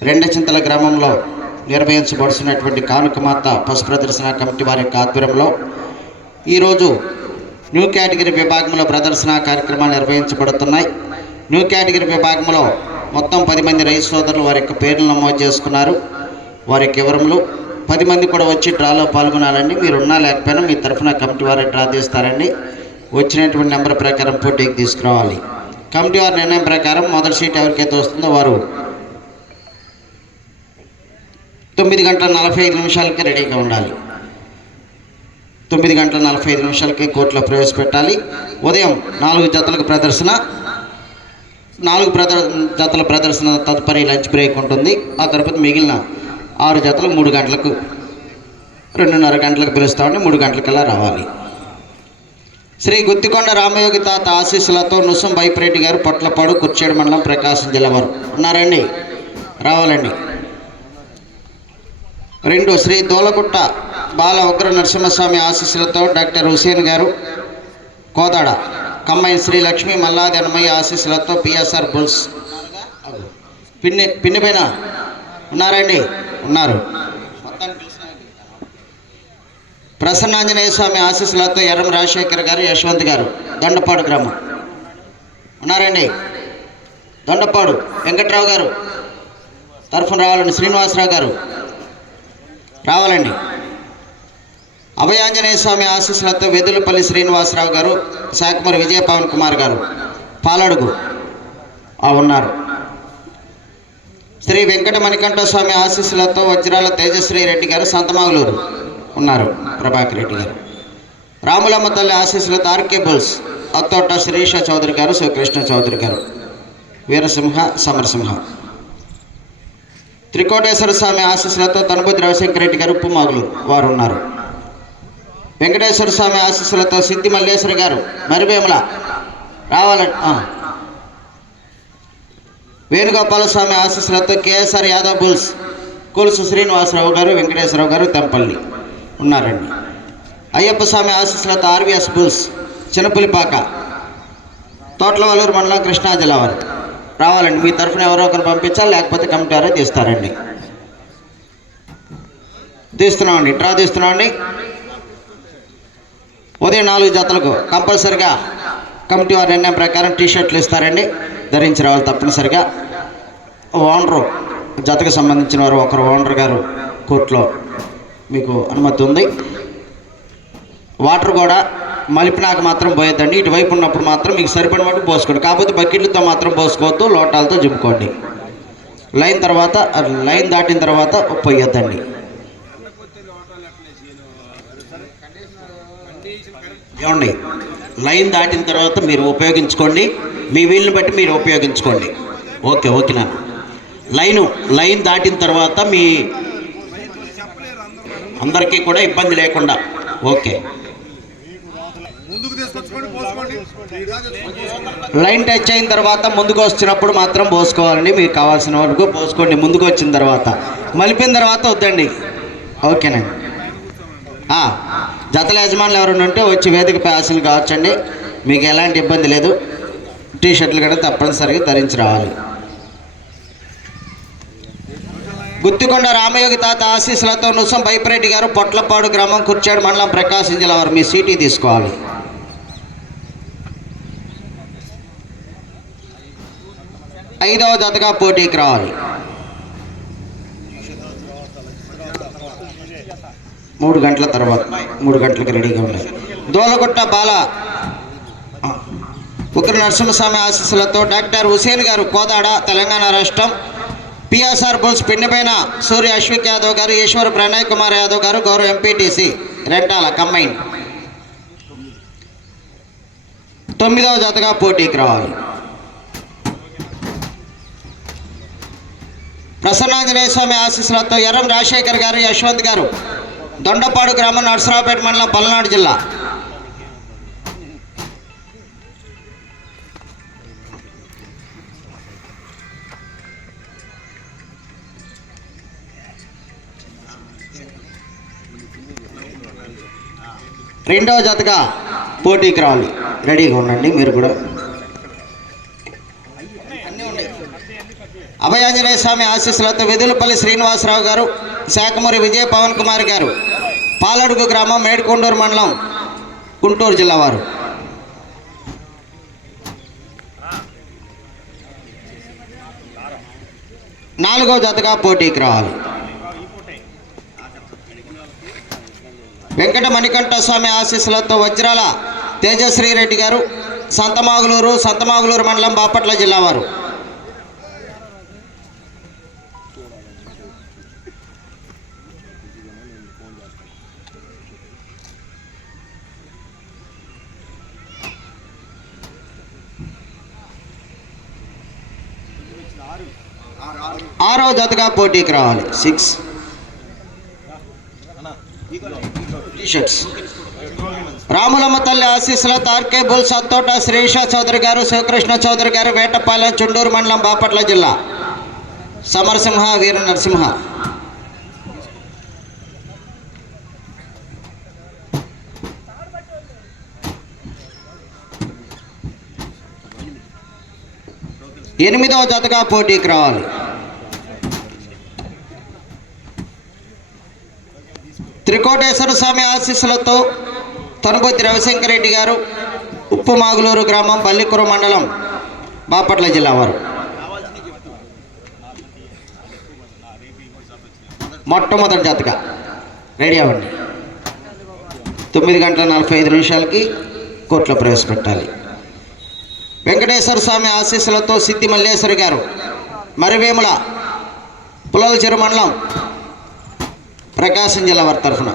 రెండచింతల గ్రామంలో నిర్వహించబడుతున్నటువంటి కానుకమాత పశు ప్రదర్శన కమిటీ వారి యొక్క ఆధ్వర్యంలో ఈరోజు న్యూ కేటగిరీ విభాగంలో ప్రదర్శన కార్యక్రమాలు నిర్వహించబడుతున్నాయి. న్యూ కేటగిరీ విభాగంలో మొత్తం పది మంది రైతు సోదరులు వారి యొక్క పేర్లు నమోదు చేసుకున్నారు. వారి యొక్క వివరములు పది మంది కూడా వచ్చి డ్రాలో పాల్గొనాలండి. మీరు ఉన్నా లేకపోయినా మీ తరఫున కమిటీ వారు డ్రా తీస్తారండి వచ్చినటువంటి నెంబర్ ప్రకారం పోటీకి తీసుకురావాలి. కమిటీ వారి నిర్ణయం ప్రకారం మొదటి సీట్ ఎవరికైతే వస్తుందో వారు తొమ్మిది గంటల నలభై ఐదు నిమిషాలకి రెడీగా ఉండాలి. తొమ్మిది గంటల నలభై ఐదు నిమిషాలకి కోర్టులో ప్రవేశపెట్టాలి. ఉదయం నాలుగు జతలకు ప్రదర్శన. నాలుగు ప్రదర్ జతల ప్రదర్శన తదుపరి లంచ్ బ్రేక్ ఉంటుంది. ఆ తర్వాత మిగిలిన ఆరు జతలు మూడు గంటలకు రెండున్నర గంటలకు పిలుస్తామని మూడు గంటలకల్లా రావాలి. శ్రీ గుత్తికొండ రామయోగి తాత ఆశీస్సులతో నుసం బైపరెడ్డి గారు పొట్లపాడు కుర్చేడు మండలం ప్రకాశం జిల్లా వారు ఉన్నారండి రావాలండి. రెండు శ్రీ దోలగుట్ట బాల ఉగ్ర నరసింహస్వామి ఆశీస్సులతో డాక్టర్ హుసేన్ గారు కోదాడ కమ్మాయి శ్రీ లక్ష్మీ మల్లాది అన్నమయ్య ఆశీస్సులతో పిఎస్ఆర్ బుల్స్ పిన్ని పిన్నిపైన ఉన్నారండి ఉన్నారు. ప్రసన్నాంజనేయ స్వామి ఆశీస్సులతో ఎర్రం రాజశేఖర్ గారు యశ్వంత్ గారు దొండపాడు గ్రామం. ఉన్నారండి. దొండపాడు వెంకట్రావు గారు తరఫున రావాలని శ్రీనివాసరావు గారు. రావాలండి. అభయాంజనేయ స్వామి ఆశీస్సులతో వెదులపల్లి శ్రీనివాసరావు గారు శాఖమూరి విజయ పవన్ కుమార్ గారు పాలడుగు ఆ ఉన్నారు. శ్రీ వెంకట మణికంఠ స్వామి ఆశీస్సులతో వజ్రాల తేజశ్రీ రెడ్డి గారు సంతమాగులూరు ఉన్నారు. ప్రభాకర్ రెడ్డి గారు. రాములమ్మ తల్లి ఆశీస్సులతో ఆర్కే బుల్స్ అత్తోట శ్రీష చౌదరి గారు శ్రీకృష్ణ చౌదరి గారు. వీరసింహ సమరసింహ. త్రికోటేశ్వర స్వామి ఆశీస్సులతో తనుపతి రవిశంకర్ రెడ్డి గారు ఉప్పుమాగులు వారు ఉన్నారు వెంకటేశ్వర స్వామి ఆశీస్సులతో సిద్ధి మల్లేశ్వర గారు మరివేముల రావాలంట వేణుగోపాల స్వామి ఆశీస్సులతో కేఎస్ఆర్ యాదవ్ బుల్స్ కొలుసు శ్రీనివాసరావు గారు వెంకటేశ్వరరావు గారు తెంపల్లి ఉన్నారండి. అయ్యప్ప స్వామి ఆశీస్సులతో ఆర్వీఎస్ బుల్స్ చిన్నపులిపాక తోట్లవల్లూరు మండలం కృష్ణా జిల్లా వారు రావాలండి. మీ తరఫున ఎవరో ఒకరు పంపించాలి లేకపోతే కమిటీ వారే తీస్తారండి. తీస్తున్నామండి. డ్రా తీస్తున్నామండి. ఉదయం నాలుగు జతలకు కంపల్సరిగా కమిటీ వారి నిర్ణయం ప్రకారం టీషర్ట్లు ఇస్తారండి. ధరించి రావాలి తప్పనిసరిగా. ఓనరు జతకు సంబంధించిన వారు ఒకరు ఓనర్ గారు కోర్టులో మీకు అనుమతి ఉంది. వాటర్ కూడా మలిపినాక మాత్రం పోయొద్దండి. ఇటువైపు ఉన్నప్పుడు మాత్రం మీకు సరిపడిన మటుకు పోసుకోండి. కాకపోతే బకెట్లతో మాత్రం పోసుకోవద్దు లోటాలతో చెప్పుకోండి లైన్ తర్వాత లైన్ దాటిన తర్వాత పోయొద్దండి. ఏమండి? లైన్ దాటిన తర్వాత మీరు ఉపయోగించుకోండి. మీ వీలుని బట్టి మీరు ఉపయోగించుకోండి. ఓకే ఓకేనా లైను లైన్ దాటిన తర్వాత మీ అందరికీ కూడా ఇబ్బంది లేకుండా. ఓకే. లైన్ టచ్ అయిన తర్వాత ముందుకు వచ్చినప్పుడు మాత్రం పోసుకోవాలండి. మీకు కావాల్సిన వరకు పోసుకోండి. ముందుకు వచ్చిన తర్వాత. మలిపిన తర్వాత వద్దండి. ఓకేనండి. జతల యజమానులు ఎవరైనా ఉంటే వచ్చి వేదిక ప్యాసులు కావచ్చండి. మీకు ఎలాంటి ఇబ్బంది లేదు. టీ షర్ట్లు కూడా తప్పనిసరిగా ధరించి రావాలి. గుత్తికొండ రామయోగి తాత ఆశీస్సులతో నుసం బైపరెడ్డి గారు పొట్లపాడు గ్రామం కుర్చాడు మండలం ప్రకాశం జిల్లా వారు మీ సీటీ తీసుకోవాలి. ఐదవ జతగా పోటీకి రావాలి మూడు గంటల తర్వాత మూడు గంటలకు రెడీగా ఉండాలి. దోలగుట్ట బాల. ఉగ్ర నరసింహస్వామి ఆశీస్సులతో డాక్టర్ హుసేన్ గారు కోదాడ తెలంగాణ రాష్ట్రం. పిఎస్ఆర్ బుల్స్ పిండిపైన సూర్య అశ్విక్ యాదవ్ గారు ఈశ్వర్ ప్రణయ్ కుమార్ యాదవ్ గారు గౌరవ ఎంపీటీసీ రెంటాల కంబైన్. తొమ్మిదవ జతగా పోటీకి రావాలి ప్రసన్నాంజనేయ స్వామి ఆశీస్సులతో ఎర్రం రాజశేఖర్ గారు యశ్వంత్ గారు దొండపాడు గ్రామం నర్సరావుపేట మండలం పల్నాడు జిల్లా. రెండవ జతగా పోటీకి రావాలి రెడీగా ఉండండి మీరు కూడా. అభయాంజనేయ స్వామి ఆశీస్సులతో వెదులపల్లి శ్రీనివాసరావు గారు శాఖమూరి విజయ పవన్ కుమార్ గారు పాలడుగు గ్రామం మేడుకొండూరు మండలం గుంటూరు జిల్లా వారు. నాలుగో జతగా పోటీకి రావాలి వెంకట మణికంఠ స్వామి ఆశీస్సులతో వజ్రాల తేజశ్రీ రెడ్డి గారు సంతమాగులూరు సంతమాగులూరు మండలం బాపట్ల జిల్లా వారు. ఆరో జతగా పోటీకి రావాలి. సిక్స్ టీషర్ట్స్ రాములమ్మ తల్లి ఆశీస్సులో తార్కే బుల్ సత్తోట శ్రీష చౌదరి గారు శివకృష్ణ చౌదరి గారు వేటపాలెం చుండూరు మండలం బాపట్ల జిల్లా. సమరసింహ వీర నరసింహ. ఎనిమిదవ జతగా పోటీకి రావాలి. త్రికోటేశ్వర స్వామి ఆశీస్సులతో తనుపతి రవిశంకర్ రెడ్డి గారు ఉప్పుమాగులూరు గ్రామం పల్లికుర మండలం బాపట్ల జిల్లా వారు. మొట్టమొదటి జాతక రెడీ అవ్వండి. తొమ్మిది గంటల నలభై ఐదు నిమిషాలకి కోర్టులో ప్రవేశపెట్టాలి. వెంకటేశ్వర స్వామి ఆశీస్సులతో సిద్ధి మల్లేశ్వరి గారు మరివేముల పులల చెరు మండలం ప్రకాశం జిల్లా వారి తరఫున.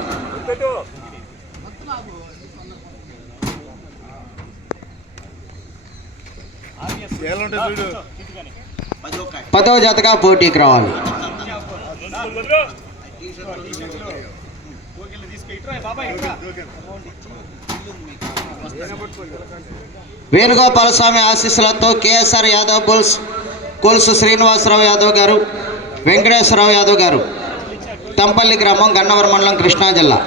పదవ జతగా పోటీకి రావాలి. వేణుగోపాల స్వామి ఆశీస్సులతో కేఎస్ఆర్ యాదవ్ బుల్స్ కొలుసు శ్రీనివాసరావు యాదవ్ గారు వెంకటేశ్వరరావు యాదవ్ గారు. తంపల్లి గ్రామం గన్నవరం మండలం కృష్ణా జిల్లా.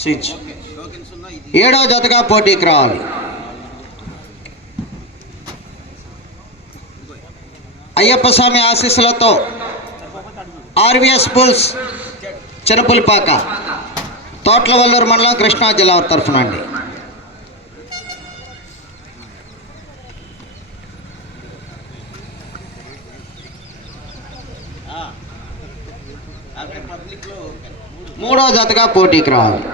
స్విచ్ ఏడవ జతగా పోటీకి రావాలి అయ్యప్ప స్వామి ఆశీస్సులతో ఆర్వీఎస్ బుల్స్ చినపులిపాక. తోట్లవల్లూరు మండలం కృష్ణా జిల్లా తరఫున అండి. మూడో జతగా పోటీకి రావాలి.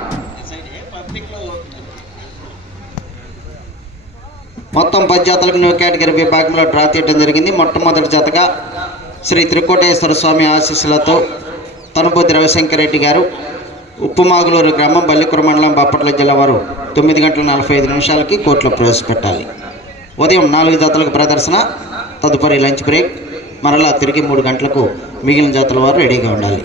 మొత్తం పది జతలకు న్యూ కేటగిరీ విభాగంలో డ్రా తీయడం జరిగింది. మొట్టమొదటి జతగా శ్రీ త్రికోటేశ్వర స్వామి ఆశీస్సులతో తనుపతి రవిశంకర్ రెడ్డి గారు ఉప్పుమాగులూరు గ్రామం బల్లికుర మండలం బాపట్ల జిల్లా వారు తొమ్మిది గంటల నలభై ఐదు నిమిషాలకి కోర్టులో ప్రవేశపెట్టాలి. ఉదయం నాలుగు జతలకు ప్రదర్శన తదుపరి లంచ్ బ్రేక్ మరలా తిరిగి మూడు గంటలకు మిగిలిన జతల వారు రెడీగా ఉండాలి.